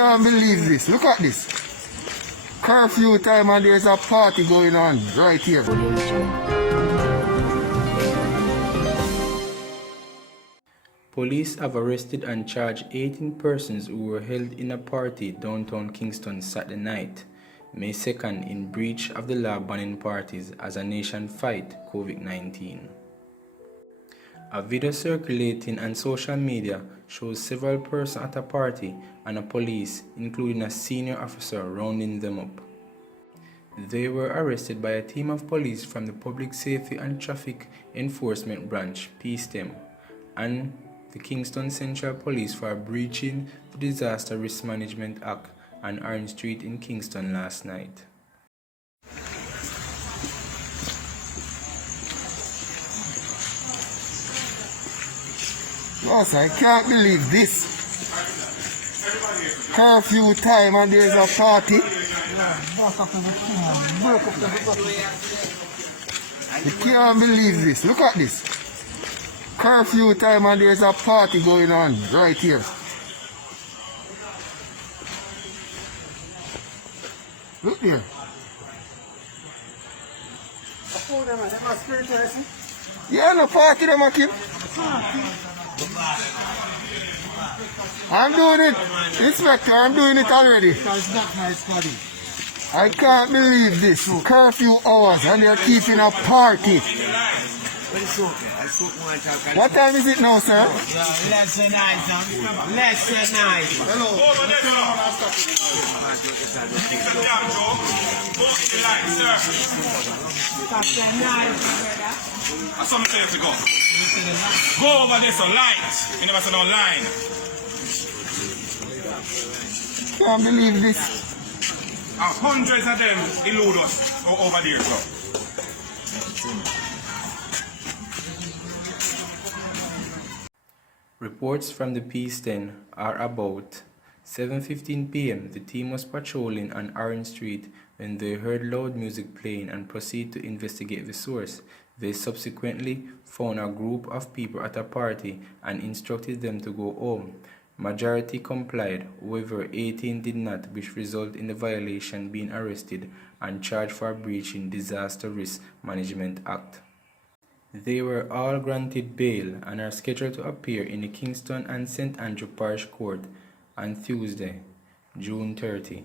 I can't believe this. Look at this. Curfew time and there's a party going on right here. Police have arrested and charged 18 persons who were held in a party downtown Kingston Saturday night, May 2nd, in breach of the law banning parties as a nation fight COVID-19. A video circulating on social media shows several persons at a party and a police, including a senior officer, rounding them up. They were arrested by a team of police from the Public Safety and Traffic Enforcement Branch, PSTEB, and the Kingston Central Police for breaching the Disaster Risk Management Act on Orange Street in Kingston last night. Yes, I can't believe this. Curfew time and there's a party. You can't believe this. Look at this. Curfew time and there's a party going on right here. Look here. Yeah, no party them, Akim. I'm doing it, Inspector, I'm doing it already. I can't believe this. Curfew hours and they're keeping a party. What time is it now, sir? Less than 9, son. Less than 9. Hello. That's what I'm saying to go. Go over this on light. You never said online. Can't believe this. Hundreds of them elude us over there, so. Reports from the PSTEB are about 7:15 p.m. The team was patrolling on Orange Street when they heard loud music playing and proceeded to investigate the source. They subsequently found a group of people at a party and instructed them to go home. Majority complied, however 18 did not, which resulted in the violation being arrested and charged for breaching Disaster Risk Management Act. They were all granted bail and are scheduled to appear in the Kingston and St. Parish Court on Tuesday, June 30.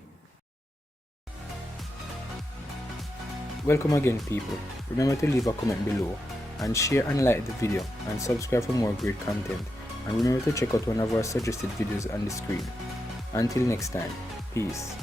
Welcome again, people. Remember to leave a comment below and share and like the video and subscribe for more great content. And remember to check out one of our suggested videos on the screen. Until next time, peace.